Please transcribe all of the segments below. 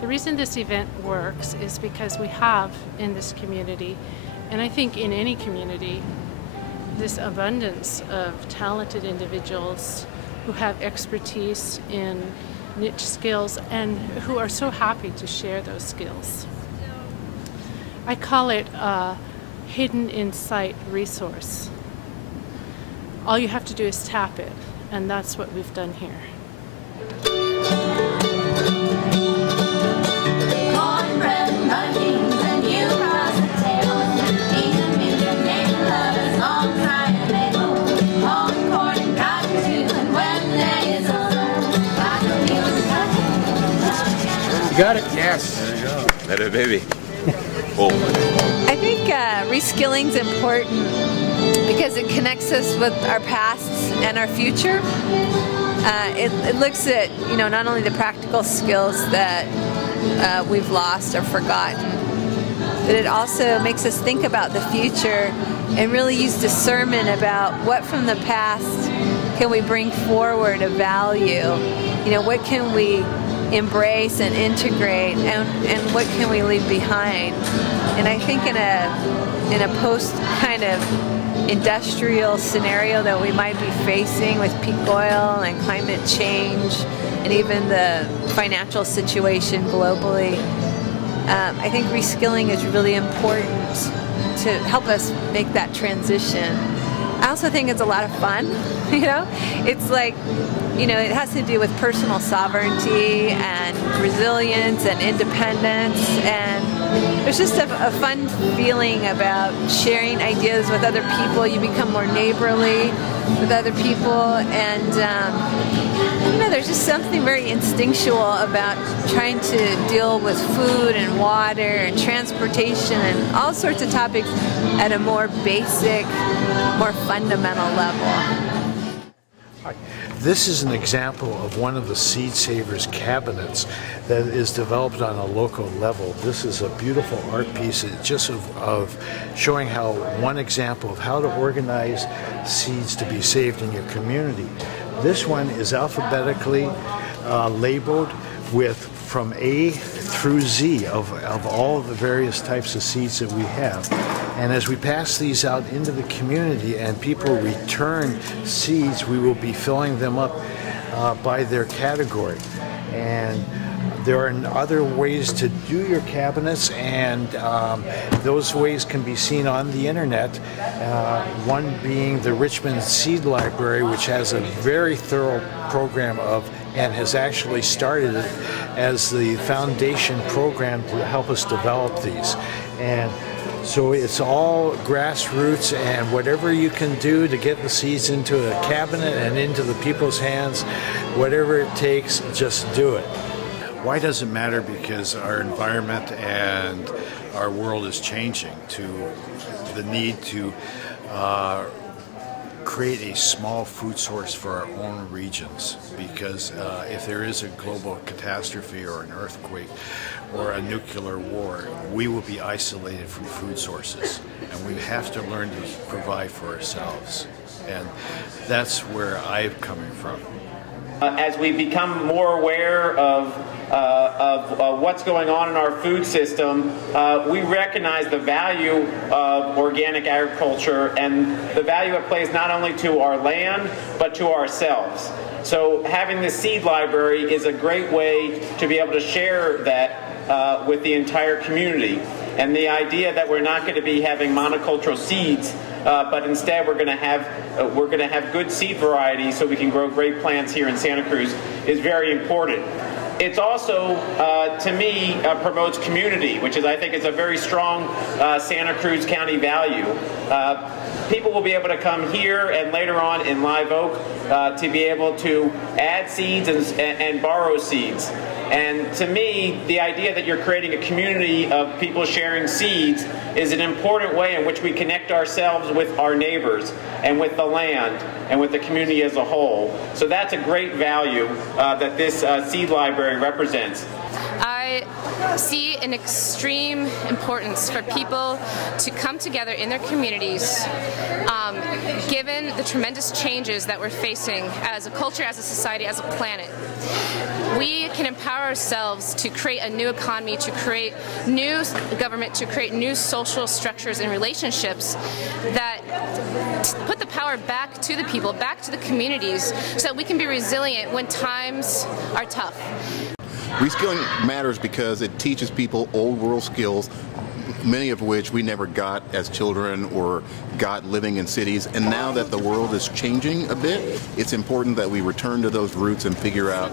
The reason this event works is because we have in this community, and I think in any community, this abundance of talented individuals who have expertise in niche skills and who are so happy to share those skills. I call it a hidden insight resource. All you have to do is tap it, and that's what we've done here. Got it? Yes. There you go. Better baby. Oh. I think reskilling is important because it connects us with our past and our future. It looks at, you know, not only the practical skills that we've lost or forgotten, but it also makes us think about the future and really use discernment about what from the past can we bring forward of value. You know, what can we embrace and integrate, and what can we leave behind? And I think in a post kind of industrial scenario that we might be facing with peak oil and climate change and even the financial situation globally, I think reskilling is really important to help us make that transition. I also think it's a lot of fun, you know? It's like, you know, it has to do with personal sovereignty and resilience and independence, and there's just a fun feeling about sharing ideas with other people. You become more neighborly with other people, and you know, there's just something very instinctual about trying to deal with food and water and transportation and all sorts of topics at a more basic, more fundamental level. This is an example of one of the Seed Savers cabinets that is developed on a local level. This is a beautiful art piece just of showing how one example of how to organize seeds to be saved in your community. This one is alphabetically labeled with from A through Z of all the various types of seeds that we have. And as we pass these out into the community and people return seeds, we will be filling them up by their category. And there are other ways to do your cabinets, and those ways can be seen on the internet. One being the Richmond Seed Library, which has a very thorough program of, and has actually started it as the foundation program to help us develop these. And so it's all grassroots, and whatever you can do to get the seeds into a cabinet and into the people's hands, whatever it takes, just do it. Why does it matter? Because our environment and our world is changing to the need to create a small food source for our own regions, because if there is a global catastrophe or an earthquake or a nuclear war, we will be isolated from food sources, and we have to learn to provide for ourselves. And that's where I'm coming from. As we become more aware of what's going on in our food system, we recognize the value of organic agriculture and the value it plays not only to our land, but to ourselves. So having the seed library is a great way to be able to share that with the entire community. And the idea that we're not going to be having monocultural seeds, but instead we're going to have good seed varieties so we can grow great plants here in Santa Cruz is very important. It's also, to me, promotes community, which is, I think, is a very strong Santa Cruz County value. People will be able to come here and later on in Live Oak to be able to add seeds and borrow seeds. And to me, the idea that you're creating a community of people sharing seeds is an important way in which we connect ourselves with our neighbors and with the land and with the community as a whole. So that's a great value that this seed library represents. I I see an extreme importance for people to come together in their communities, given the tremendous changes that we're facing as a culture, as a society, as a planet. We can empower ourselves to create a new economy, to create new government, to create new social structures and relationships that put the power back to the people, back to the communities, so that we can be resilient when times are tough. Reskilling matters because it teaches people old world skills, many of which we never got as children or got living in cities. And now that the world is changing a bit, it's important that we return to those roots and figure out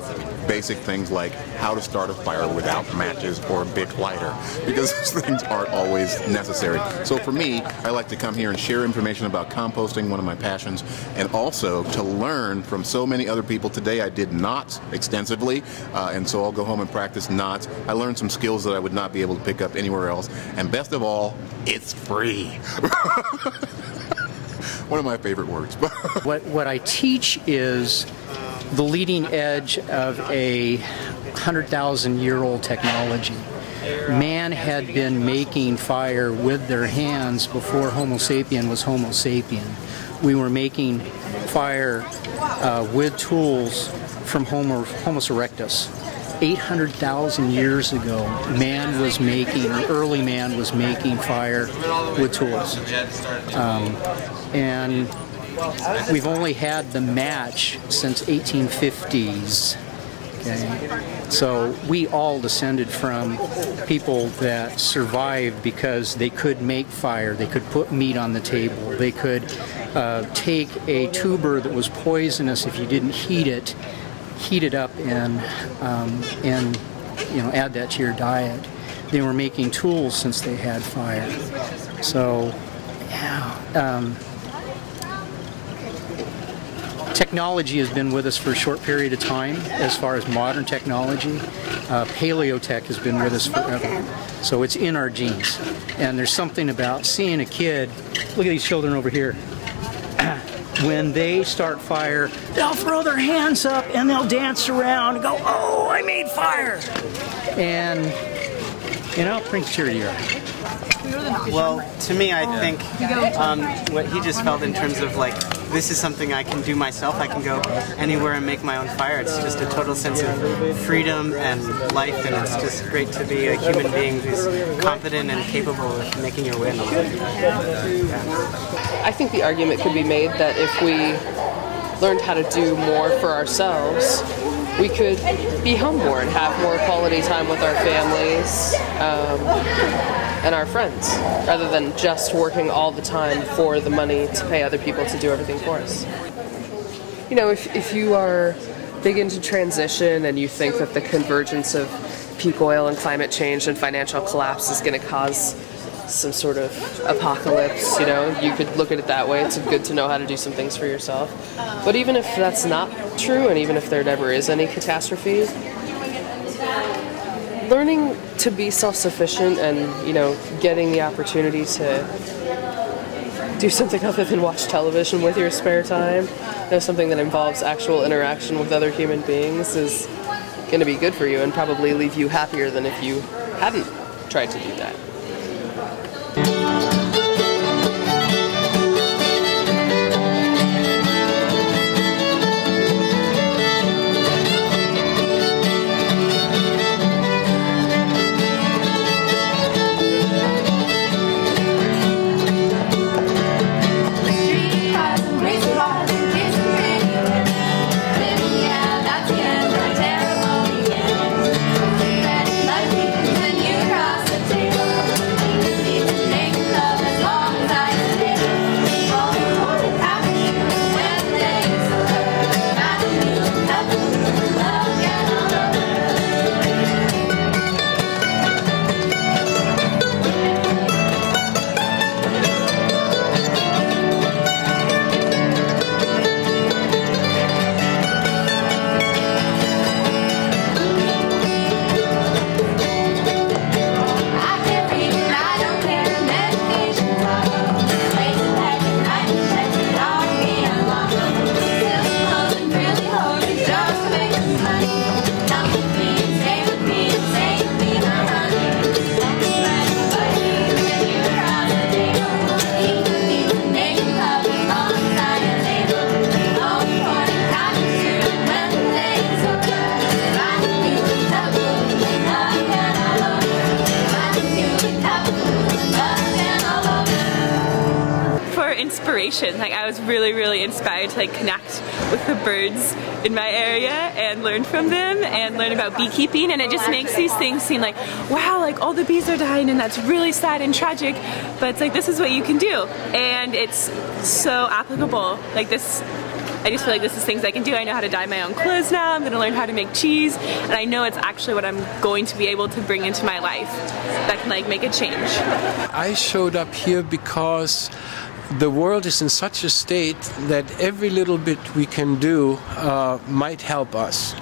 basic things like how to start a fire without matches or a big lighter, because those things aren't always necessary. So for me, I like to come here and share information about composting, one of my passions, and also to learn from so many other people. Today I did knots extensively, and so I'll go home and practice knots. I learned some skills that I would not be able to pick up anywhere else, and best of all, it's free. One of my favorite words. What I teach is the leading edge of a 100,000-year-old technology. Man had been making fire with their hands before Homo sapien was Homo sapien. We were making fire with tools from Homo erectus. 800,000 years ago, man was making, or early man was making fire with tools. And we've only had the match since 1850s. Okay? So we all descended from people that survived because they could make fire, they could put meat on the table, they could take a tuber that was poisonous if you didn't heat it up and add that to your diet. They were making tools since they had fire. So, yeah. Technology has been with us for a short period of time as far as modern technology. Paleotech has been with us forever. So it's in our genes. And there's something about seeing a kid, look at these children over here. When they start fire, they'll throw their hands up and they'll dance around and go, oh, I made fire. And, it brings cheer to your eye. Well, to me, I think what he just felt in terms of like, this is something I can do myself. I can go anywhere and make my own fire. It's just a total sense of freedom and life, and it's just great to be a human being who's competent and capable of making your way in the world. Yeah. I think the argument could be made that if we learned how to do more for ourselves, we could be home more and have more quality time with our families and our friends, rather than just working all the time for the money to pay other people to do everything for us. If you are big into transition and you think that the convergence of peak oil and climate change and financial collapse is going to cause some sort of apocalypse, you could look at it that way. It's good to know how to do some things for yourself. But even if that's not true, and even if there never is any catastrophe, learning to be self-sufficient and, getting the opportunity to do something other than watch television with your spare time, something that involves actual interaction with other human beings is going to be good for you and probably leave you happier than if you hadn't tried to do that. When you cross the table inspiration. Like, I was really inspired to like connect with the birds in my area and learn from them and learn about beekeeping, and it just makes these things seem like, wow, like all the bees are dying and that's really sad and tragic, but it's like, this is what you can do, and it's so applicable. Like this, I just feel like this is things I can do. I know how to dye my own clothes now. I'm going to learn how to make cheese, and I know it's actually what I'm going to be able to bring into my life that can like make a change. I showed up here because the world is in such a state that every little bit we can do might help us.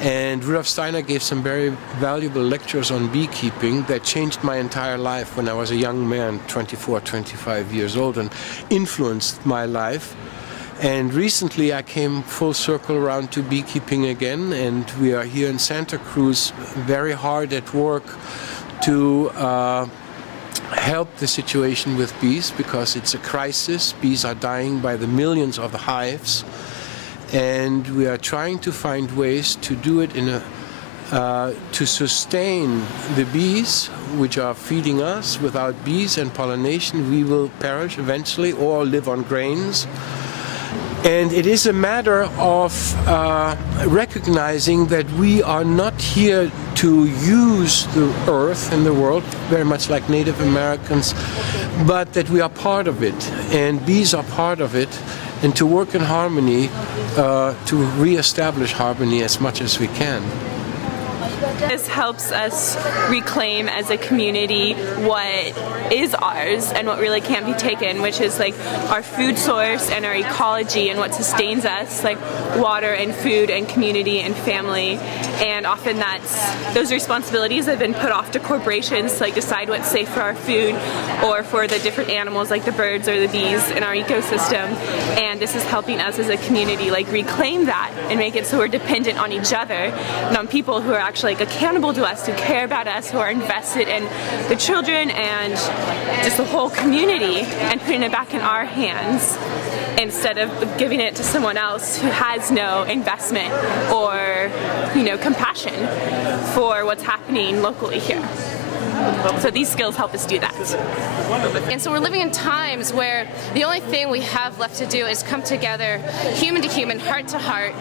And Rudolf Steiner gave some very valuable lectures on beekeeping that changed my entire life when I was a young man, 24, 25 years old, and influenced my life. And recently I came full circle around to beekeeping again, and we are here in Santa Cruz very hard at work to help the situation with bees, because it's a crisis. Bees are dying by the millions of the hives, and we are trying to find ways to do it in a to sustain the bees which are feeding us. Without bees and pollination we will perish eventually or live on grains. And it is a matter of recognizing that we are not here to use the earth and the world, very much like Native Americans, but that we are part of it, and bees are part of it, and to work in harmony, to re-establish harmony as much as we can. This helps us reclaim as a community what is ours and what really can't be taken, which is like our food source and our ecology and what sustains us, like water and food and community and family. And often those responsibilities have been put off to corporations to like decide what's safe for our food or for the different animals like the birds or the bees in our ecosystem. And this is helping us as a community like reclaim that and make it so we're dependent on each other and on people who are actually like accountable to us, who care about us, who are invested in the children and just the whole community, and putting it back in our hands instead of giving it to someone else who has no investment or, you know, compassion for what's happening locally here. So these skills help us do that. And so we're living in times where the only thing we have left to do is come together, human to human, heart to heart,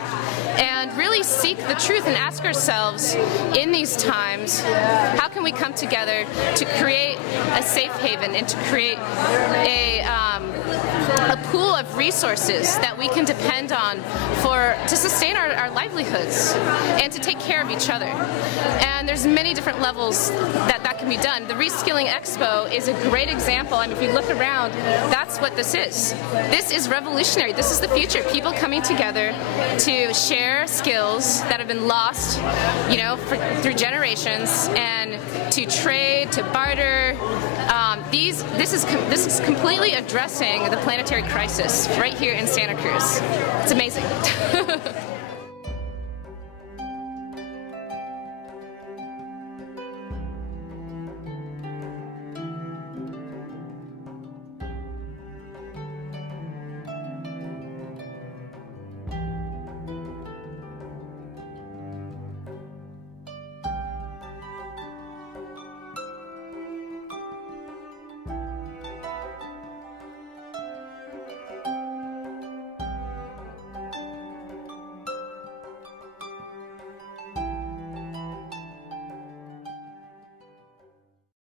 and really seek the truth and ask ourselves in these times, how can we come together to create a safe haven and to create a pool of resources that we can depend on to sustain our livelihoods and to take care of each other. And there's many different levels that can be done. The Reskilling Expo is a great example. I mean, if you look around, that's what this is. This is revolutionary. This is the future. People coming together to share skills that have been lost, you know, through generations, and to trade, to barter. This is completely addressing the planetary crisis right here in Santa Cruz. It's amazing.